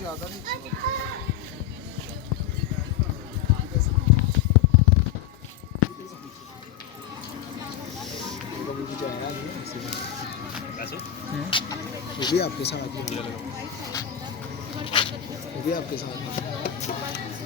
ज़्यादा नहीं कभी कुछ आया नहीं ऐसे वो भी आपके साथ ही वो भी आपके साथ ही